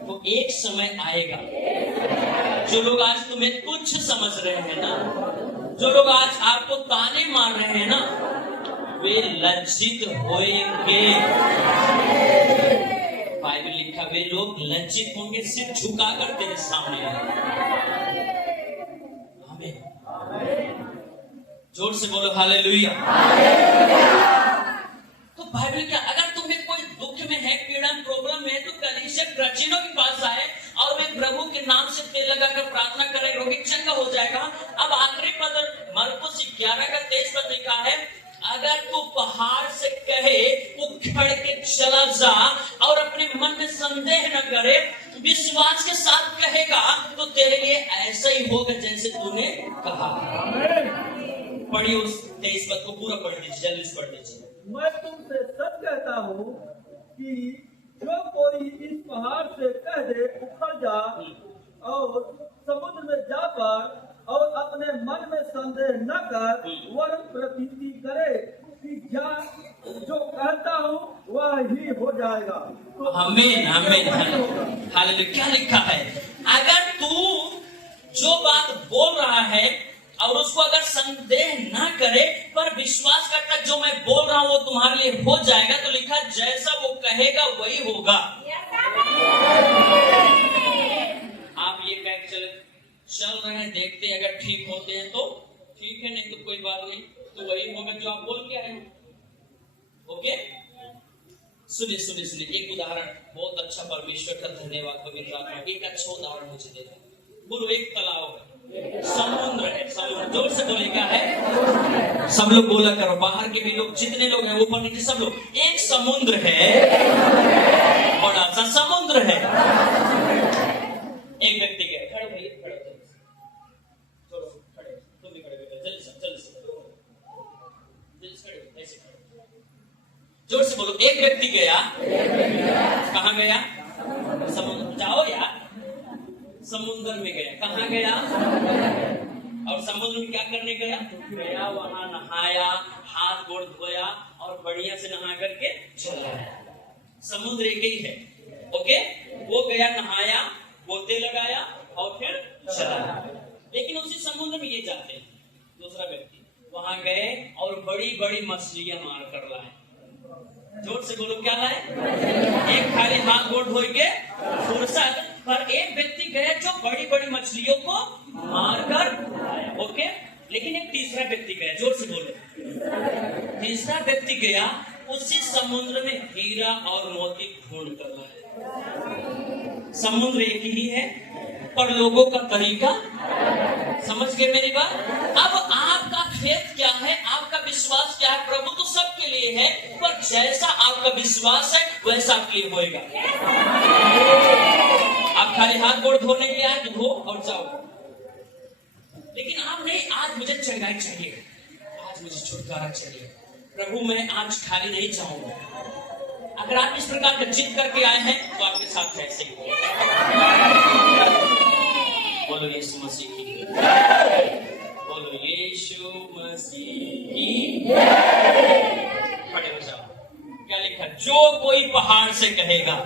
तो एक समय आएगा जो लोग आज तुम्हें तुच्छ समझ रहे हैं ना, जो लोग आज आपको ताने मार रहे हैं ना, वे लज्जित होंगे। बाइबल लिखा वे लोग लज्जित होंगे, सिर झुका कर तेरे सामने आएंगे। आमीन। जोर से बोलो हालेलुया। तो बाइबल क्या, अगर तुम्हें कोई दुख में है, पीड़ा प्रॉब्लम में है, तो कलीसिया प्राचीनों के पास आए और वे प्रभु के नाम से तेल लगाकर प्रार्थना करें, रोगी चंगा हो जाएगा। अब आखिरी पद मरकुस 11 का 23 पद लिखा है, अगर तू पहाड़ से कहे उखड़ के चला जा और अपने मन में संदेह न करे, विश्वास के साथ कहेगा तो तेरे लिए ऐसा ही होगा जैसे तूने कहा। पढ़िए उस 23 पद को पूरा पढ़ दीजिए, जल्दी से पढ़ दीजिए। मैं तुमसे सच कहता हूँ कि जो कोई इस पहाड़ से कह दे उखड़ जा और समुद्र में जा पड़ और अपने मन में संदेह न कर, वह प्रतीति करे कि जा जो कहता हूँ वह ही हो जाएगा। तो आमीन आमीन हालेलुया। क्या लिखा है, अगर तू जो बात बोल रहा है और उसको अगर संदेह ना करे पर विश्वास करता जो मैं बोल रहा हूँ वो तुम्हारे लिए हो जाएगा, तो लिखा जैसा वो कहेगा वही होगा। आप ये कह चल रहे हैं, देखते हैं, अगर ठीक होते हैं तो ठीक है, नहीं तो कोई बात नहीं, तो वही होगा जो आप बोल के आए हो। ओके, सुनिए सुनिए सुनिए, एक उदाहरण बहुत अच्छा, परमेश्वर का धन्यवाद पवित्र आत्मा। एक अच्छा उदाहरण मुझे दे दो। बोलो, एक तालाब है, समुद्र है, समुद्र। जोर से बोलेगा है, सब लोग बोला करो, बाहर के भी लोग, जितने लोग हैं ऊपर नीचे सब लोग। एक समुद्र है, बड़ा सा समुद्र है। एक व्यक्ति गया, खड़े भैया, खड़े खड़े, तुम भी खड़े बैठे, जल्दी से जल्दी से खड़े, ऐसे खड़े। जोर से बोलो, एक व्यक्ति गया। कहाँ गया? समुद्र। जाओ यार, समुद्र में गया। कहाँ गया? और समुद्र में क्या करने गया? गया वहां नहाया, हाथ गोड़ धोया और बढ़िया से नहा करके चला आया। समुद्र एक ही है। ओके, वो गया, नहाया, गोते लगाया और फिर चला। लेकिन उसी समुद्र में ये जाते हैं, दूसरा व्यक्ति वहां गए और बड़ी बड़ी मछलियां मार कर लाए। जोर से बोलो, क्या लाए? एक खाली हाथ गोड़ धो के फुर्सत पर एक व्यक्ति गया जो बड़ी बड़ी मछलियों को मार कर लाया। ओके, लेकिन एक तीसरा व्यक्ति गया। जोर से बोलो, तीसरा व्यक्ति गया, उसी समुद्र में हीरा और मोती ढूंढ कर लाया। समुद्र एक ही है पर लोगों का तरीका, समझ गए मेरी बात? अब आपका फेथ क्या है, आपका विश्वास क्या है? प्रभु तो सबके लिए है, पर जैसा आपका विश्वास है वैसा आपके लिए होएगा। आप खाली हाथ गोड़ धोने के लिए आए, धो और जाओ, लेकिन आप नहीं, आज मुझे चंगाई चाहिए, आज आज मुझे छुटकारा चाहिए। प्रभु मैं आज खाली नहीं जाऊंगा। अगर आप इस प्रकार का जिद करके आए हैं तो आपके साथ ऐसे ही होगा। बोलो यीशु मसीह की, बोलो यीशु मसीह की। खड़े हो जाओ। क्या लिखा? जो कोई पहाड़ से कहेगा